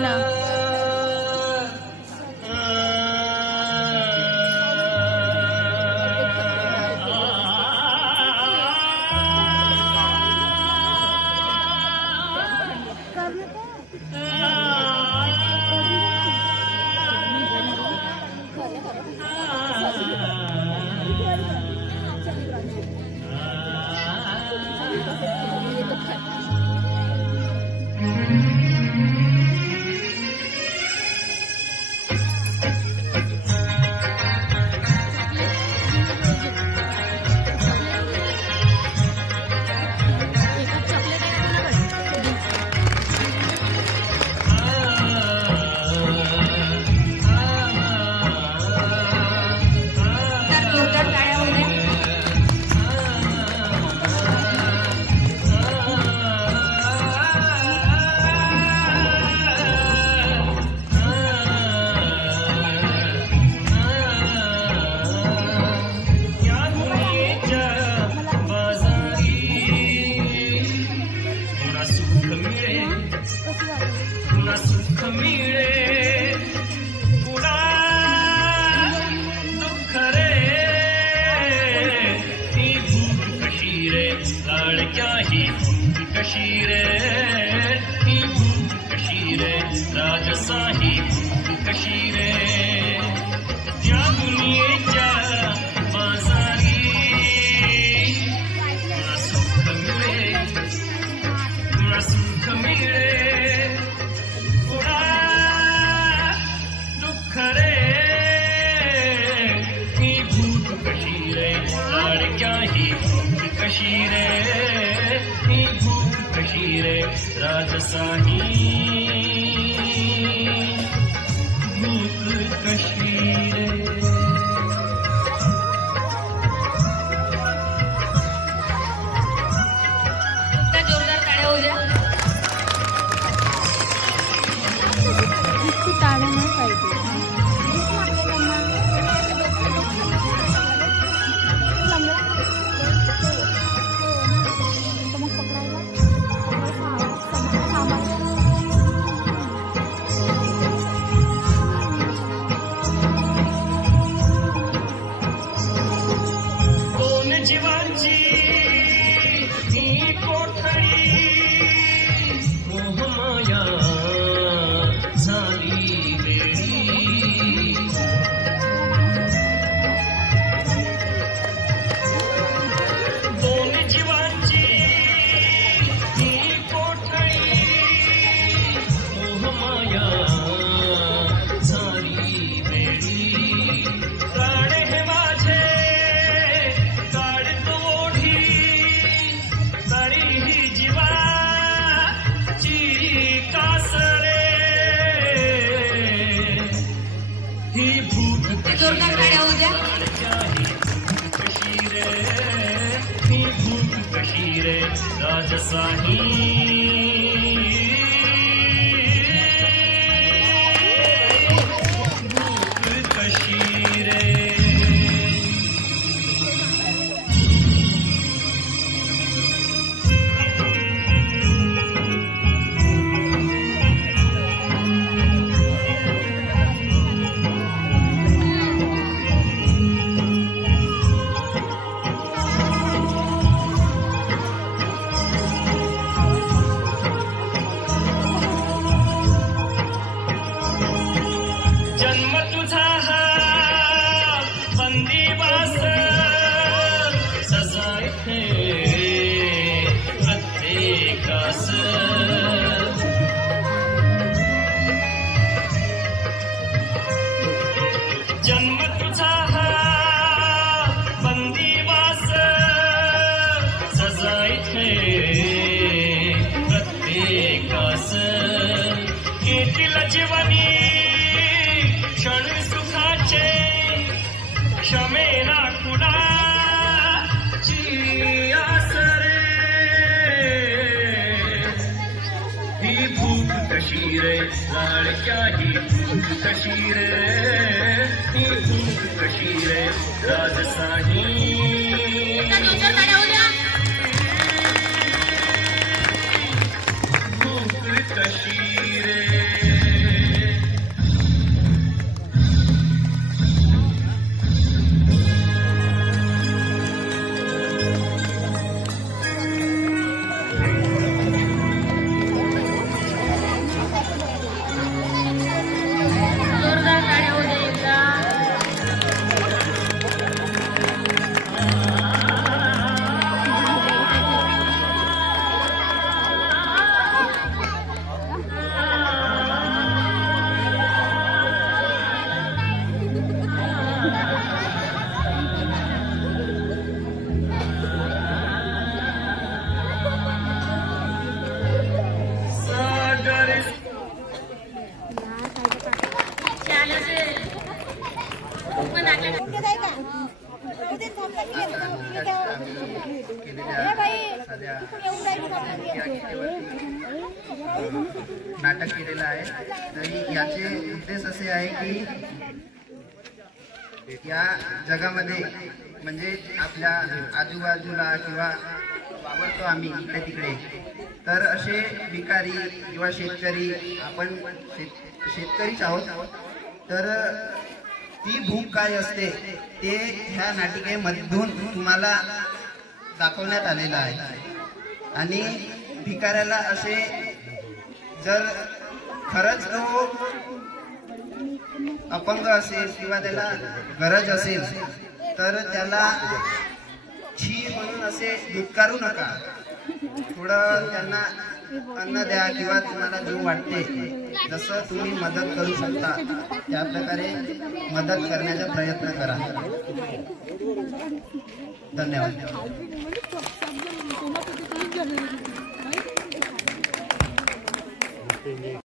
ना. कशी रे नाटक केलेलं आहे। तरी याचे उद्देश असे आहे की या जगामध्ये म्हणजे आपल्या आजूबाजूला किंवा वावरतो आम्ही इकडे तिकडे, तर असे भिकारी किंवा शेतकरी, आपण शेतकरीच आहोत, तर ती भूक काय असते ते ह्या नाटिकेमधून तुम्हाला दाखवण्यात आलेलं आहे। आणि भिकाऱ्याला असे जर खरंच तो अपंग असेल किंवा त्याला गरज असेल तर त्याला छी म्हणून असे धुतकारू नका, थोडं त्यांना अन्न द्या किंवा तुम्हाला जो वाटते जसं तुम्ही मदत करू शकता त्या प्रकारे मदत करण्याचा प्रयत्न करा। धन्यवाद।